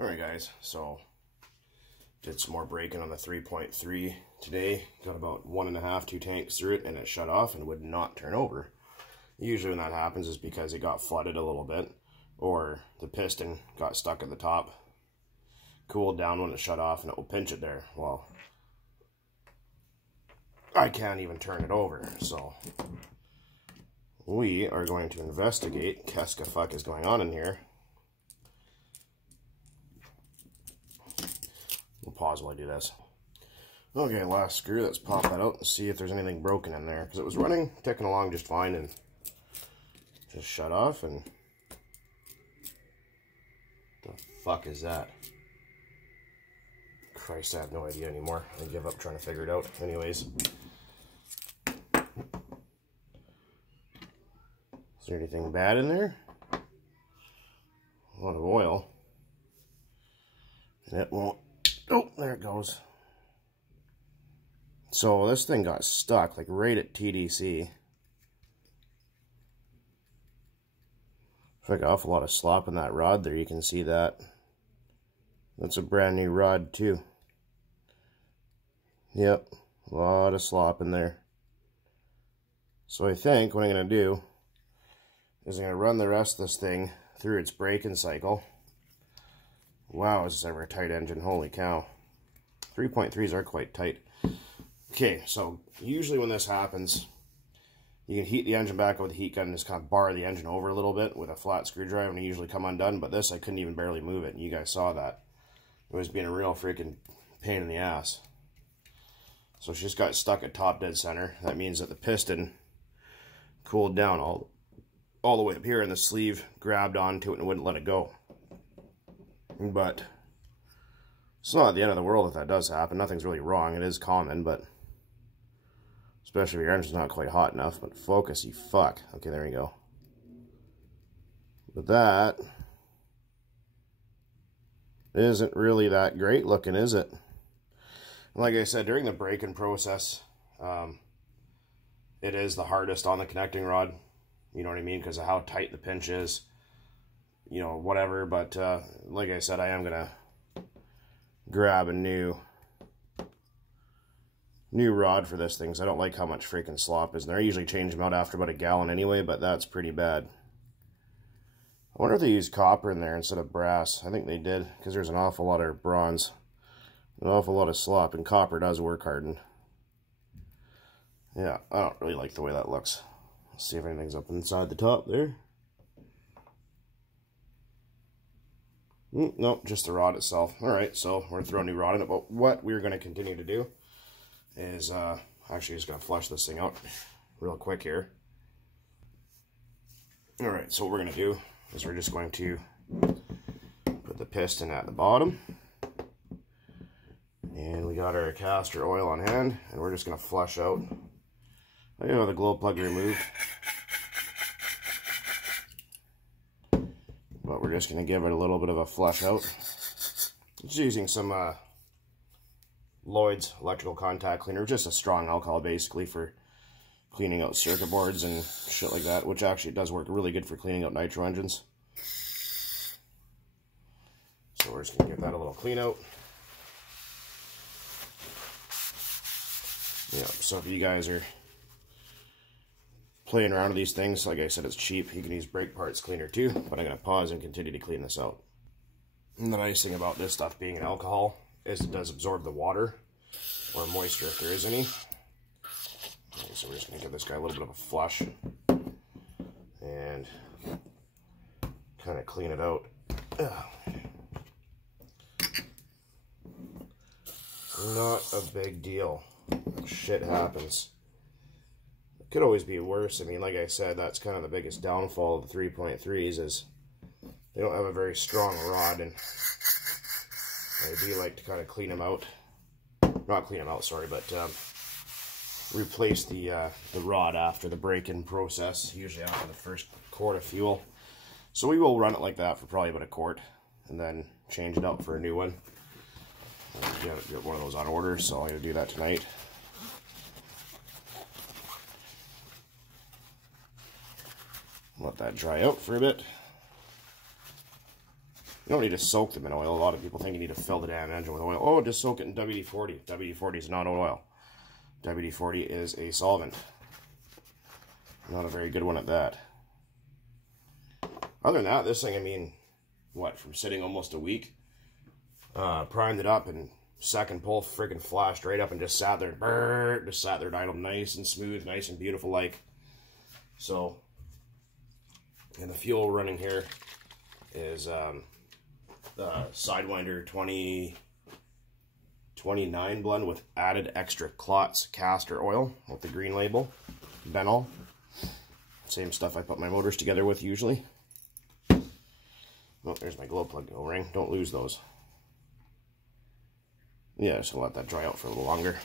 Alright guys, so did some more braking on the 3.3 today. Got about 1.5, 2 tanks through it and it shut off and would not turn over. Usually when that happens is because it got flooded a little bit or the piston got stuck at the top, cooled down when it shut off, and it will pinch it there. Well, I can't even turn it over, so we are going to investigate what fuck is going on in here. We'll pause while I do this. Okay, last screw. Let's pop that out and see if there's anything broken in there, because it was running, ticking along just fine, and just shut off. And the fuck is that? Christ, I have no idea anymore. I give up trying to figure it out. Anyways, is there anything bad in there? A lot of oil, and it won't. Oh, there it goes. So this thing got stuck, like right at TDC. It's like an awful lot of slop in that rod there. You can see that. That's a brand new rod too. Yep, a lot of slop in there. So I think what I'm going to do is I'm going to run the rest of this thing through its braking cycle. Wow, is this ever a tight engine? Holy cow. 3.3s are quite tight. Okay, so usually when this happens, you can heat the engine back up with a heat gun and just kind of bar the engine over a little bit with a flat screwdriver, and it usually come undone. But this, I couldn't even barely move it, and you guys saw that. It was being a real freaking pain in the ass. So she just got stuck at top dead center. That means that the piston cooled down all the way up here, and the sleeve grabbed onto it and wouldn't let it go. But it's not the end of the world if that does happen. Nothing's really wrong. It is common, but especially if your engine's not quite hot enough. But focus, you fuck. Okay, there you go. But that isn't really that great looking, is it? Like I said, during the braking process, it is the hardest on the connecting rod. You know what I mean? Because of how tight the pinch is. You know, whatever. But like I said, I am going to grab a new rod for this thing, because I don't like how much freaking slop is in there. I usually change them out after about a gallon anyway, but that's pretty bad. I wonder if they used copper in there instead of brass. I think they did, because there's an awful lot of bronze. An awful lot of slop, and copper does work hardened. Yeah, I don't really like the way that looks. Let's see if anything's up inside the top there. Nope, just the rod itself. Alright, so we're going to throw a new rod in it, but what we're going to continue to do is, actually just going to flush this thing out real quick here. Alright, so what we're going to do is we're just going to put the piston at the bottom. And we got our castor oil on hand, and we're just going to flush out. I have the glow plug removed, but we're just going to give it a little bit of a flush out. Just using some Lloyd's electrical contact cleaner, just a strong alcohol basically for cleaning out circuit boards and shit like that, which actually does work really good for cleaning out nitro engines. So we're just going to give that a little clean out. Yeah, so if you guys are playing around with these things, like I said, it's cheap. You can use brake parts cleaner too, but I'm going to pause and continue to clean this out. And the nice thing about this stuff being an alcohol is it does absorb the water or moisture if there is any. Okay, so we're just going to give this guy a little bit of a flush and kind of clean it out. Not a big deal. Shit happens. It could always be worse. I mean, like I said, that's kind of the biggest downfall of the 3.3s is they don't have a very strong rod, and I do like to kind of clean them out. Not clean them out, sorry, but replace the rod after the break-in process, usually after the first quart of fuel. So we will run it like that for probably about a quart, and then change it out for a new one. Get one of those on order, so I'm going to do that tonight. Let that dry out for a bit. You don't need to soak them in oil. A lot of people think you need to fill the damn engine with oil. Oh, just soak it in WD-40. WD-40 is not oil. WD-40 is a solvent. Not a very good one at that. Other than that, this thing, I mean, what, from sitting almost a week, primed it up and second pull freaking flashed right up and just sat there, just sat there idle, nice and smooth, nice and beautiful like. So, and the fuel running here is the Sidewinder 2029 blend with added extra Klotz castor oil with the green label, Benol. Same stuff I put my motors together with usually. Oh, there's my glow plug O-ring. Don't lose those. Yeah, just gonna let that dry out for a little longer.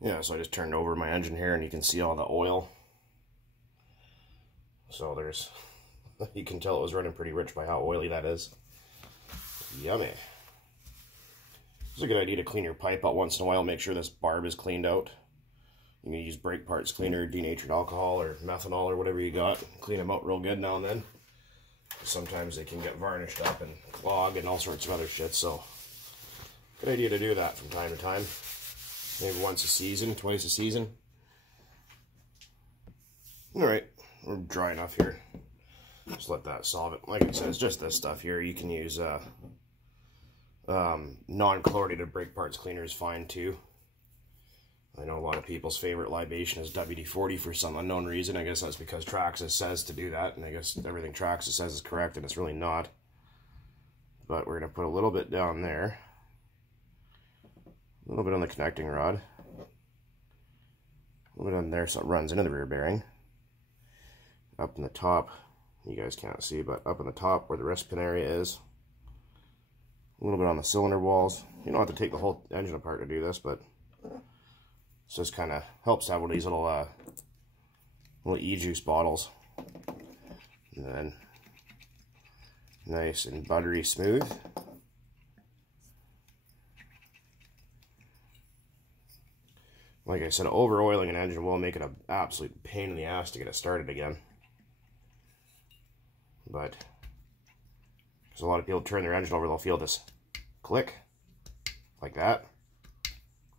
Yeah, so I just turned over my engine here and you can see all the oil. So there's, you can tell it was running pretty rich by how oily that is. Yummy. It's a good idea to clean your pipe out once in a while. Make sure this barb is cleaned out. You can use brake parts cleaner, denatured alcohol, or methanol, or whatever you got. Clean them out real good now and then. Sometimes they can get varnished up and clog and all sorts of other shit, so good idea to do that from time to time. Maybe once a season, twice a season. Alright, we're dry enough here. Just let that solve it. Like I said, it's just this stuff here. You can use non-chlorinated brake parts cleaner is fine too. I know a lot of people's favorite libation is WD-40 for some unknown reason. I guess that's because Traxxas says to do that, and I guess everything Traxxas says is correct, and it's really not. But we're going to put a little bit down there. A little bit on the connecting rod. A little bit on there so it runs into the rear bearing. Up in the top, you guys can't see, but up in the top where the wrist pin area is. A little bit on the cylinder walls. You don't have to take the whole engine apart to do this, but so this kind of helps out with these little e-juice bottles. And then nice and buttery smooth. Like I said, over-oiling an engine will make it an absolute pain in the ass to get it started again. But, because a lot of people turn their engine over, they'll feel this click, like that.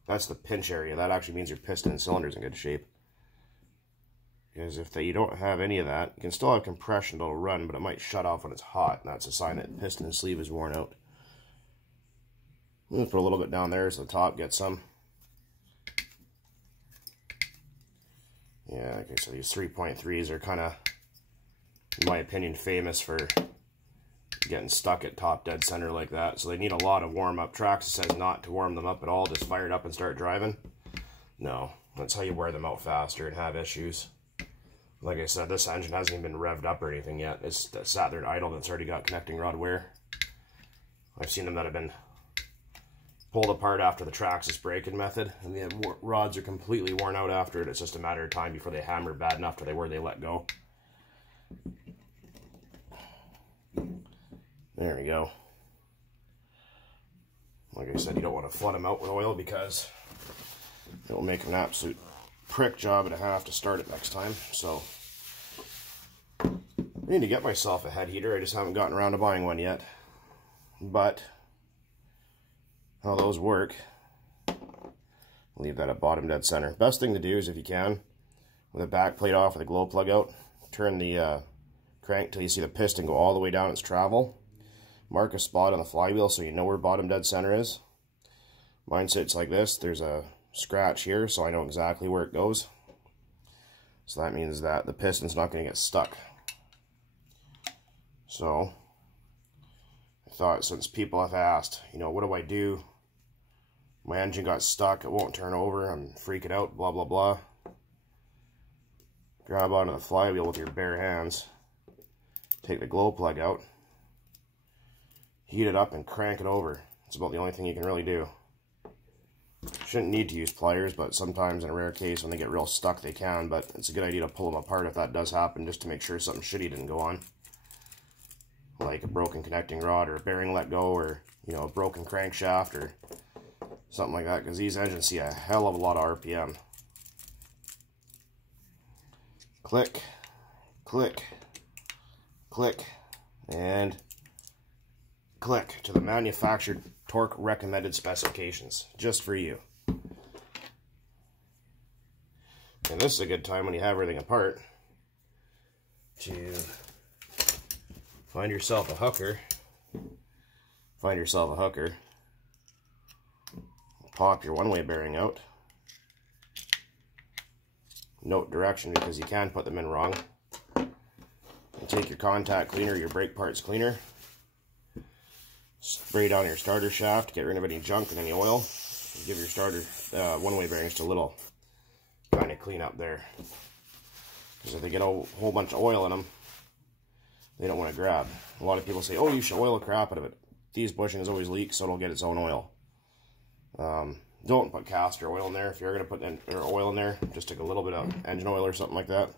That's the pinch area. That actually means your piston and cylinder's in good shape. Because if you don't have any of that, you can still have compression that'll run, but it might shut off when it's hot, and that's a sign that the piston and sleeve is worn out. I'm going to put a little bit down there so the top gets some. Yeah, like I said, these 3.3s are kind of, in my opinion, famous for getting stuck at top dead center like that. So they need a lot of warm up. Traxxas says not to warm them up at all, just fire it up and start driving. No, that's how you wear them out faster and have issues. Like I said, this engine hasn't even been revved up or anything yet. It's sat there idle and it's already got connecting rod wear. I've seen them that have been pulled apart after the Traxxas braking method, and the rods are completely worn out after it. It's just a matter of time before they hammer bad enough to where they let go. There we go. Like I said, you don't want to flood them out with oil because it'll make an absolute prick job and a half to start it next time. So I need to get myself a head heater. I just haven't gotten around to buying one yet. But how those work, leave that at bottom dead center. Best thing to do is, if you can, with the back plate off with the glow plug out, turn the crank till you see the piston go all the way down its travel. Mark a spot on the flywheel so you know where bottom dead center is. Mine sits like this. There's a scratch here, so I know exactly where it goes. So that means that the piston's not going to get stuck. So I thought, since people have asked, you know, what do I do? My engine got stuck, it won't turn over, I'm freaking out, blah blah blah. Grab onto the flywheel with your bare hands, take the glow plug out, heat it up and crank it over. It's about the only thing you can really do. Shouldn't need to use pliers, but sometimes in a rare case when they get real stuck they can, but it's a good idea to pull them apart if that does happen, just to make sure something shitty didn't go on. Like a broken connecting rod, or a bearing let go, or, you know, a broken crankshaft, or something like that, because these engines see a hell of a lot of RPM. Click, click, click, and click to the manufactured torque recommended specifications, just for you. And this is a good time when you have everything apart to find yourself a hooker. Pop your one-way bearing out. Note direction, because you can put them in wrong. And take your contact cleaner, your brake parts cleaner. Spray down your starter shaft, get rid of any junk and any oil. Give your starter one-way bearings just a little kind of clean up there. Because if they get a whole bunch of oil in them, they don't want to grab. A lot of people say, oh, you should oil the crap out of it. These bushings always leak, so it'll get its own oil. Don't put castor oil in there. If you're going to put oil in there, just take a little bit of engine oil or something like that.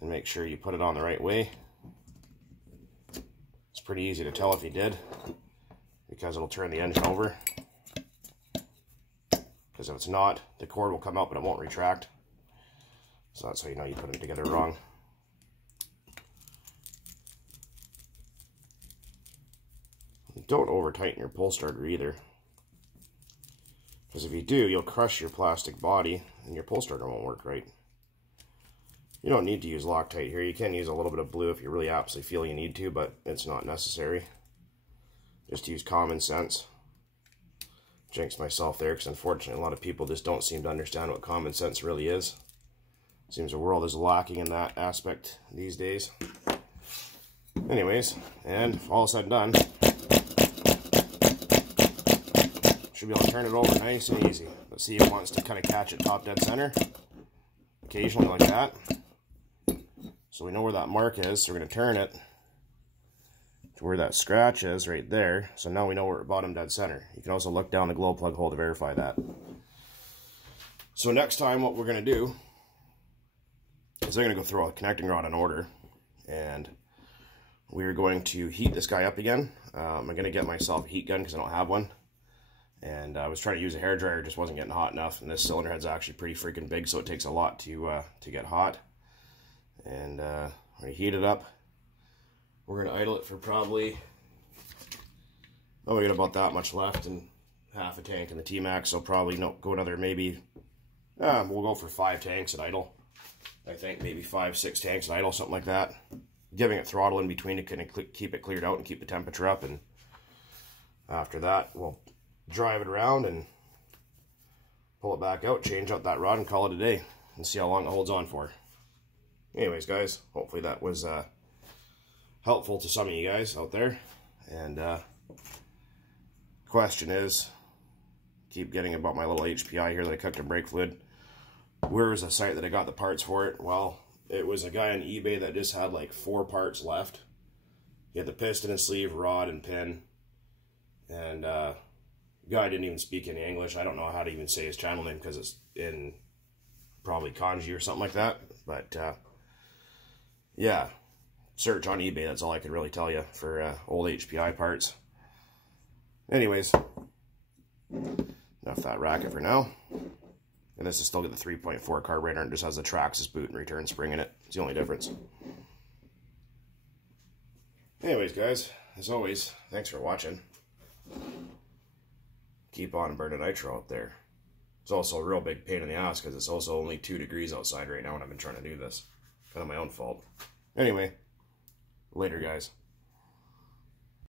And make sure you put it on the right way. It's pretty easy to tell if you did, because it'll turn the engine over. Because if it's not, the cord will come up and it won't retract. So that's how you know you put them together wrong. Don't over tighten your pull starter either. Because if you do, you'll crush your plastic body and your pull starter won't work right. You don't need to use Loctite here. You can use a little bit of blue if you really absolutely feel you need to, but it's not necessary. Just use common sense. Jinxed myself there, because unfortunately a lot of people just don't seem to understand what common sense really is. Seems the world is lacking in that aspect these days. Anyways, and all said and done, should be able to turn it over nice and easy. Let's see if it wants to kind of catch it top dead center. Occasionally like that. So we know where that mark is, so we're going to turn it to where that scratch is right there. So now we know we're at bottom dead center. You can also look down the glow plug hole to verify that. So next time what we're going to do is I'm going to go throw a connecting rod in order, and we're going to heat this guy up again. I'm going to get myself a heat gun because I don't have one. And I was trying to use a hairdryer, just wasn't getting hot enough. And this cylinder head's actually pretty freaking big, so it takes a lot to get hot. And we're going to heat it up. We're going to idle it for probably, oh, we got about that much left and half a tank in the T-Max, so probably go another maybe, we'll go for 5 tanks at idle. I think maybe 5-6 tanks at idle, something like that. Giving it throttle in between to kind of keep it cleared out and keep the temperature up. And after that, we'll drive it around and pull it back out, change out that rod, and call it a day, and see how long it holds on for. Anyways, guys, hopefully that was helpful to some of you guys out there. And question is, keep getting about my little HPI here that I cooked in brake fluid. Where was the site that I got the parts for it? Well, it was a guy on eBay that just had like 4 parts left. He had the piston and sleeve, rod and pin, and guy didn't even speak any English. I don't know how to even say his channel name because it's in probably kanji or something like that. But yeah, search on eBay. That's all I could really tell you for old HPI parts. Anyways, enough that racket for now. And this is still got the 3.4 carburetor and just has the Traxxas boot and return spring in it. It's the only difference. Anyways, guys, as always, thanks for watching. Keep on burning nitro out there. It's also a real big pain in the ass because it's also only 2 degrees outside right now and I've been trying to do this. Kind of my own fault. Anyway, later, guys.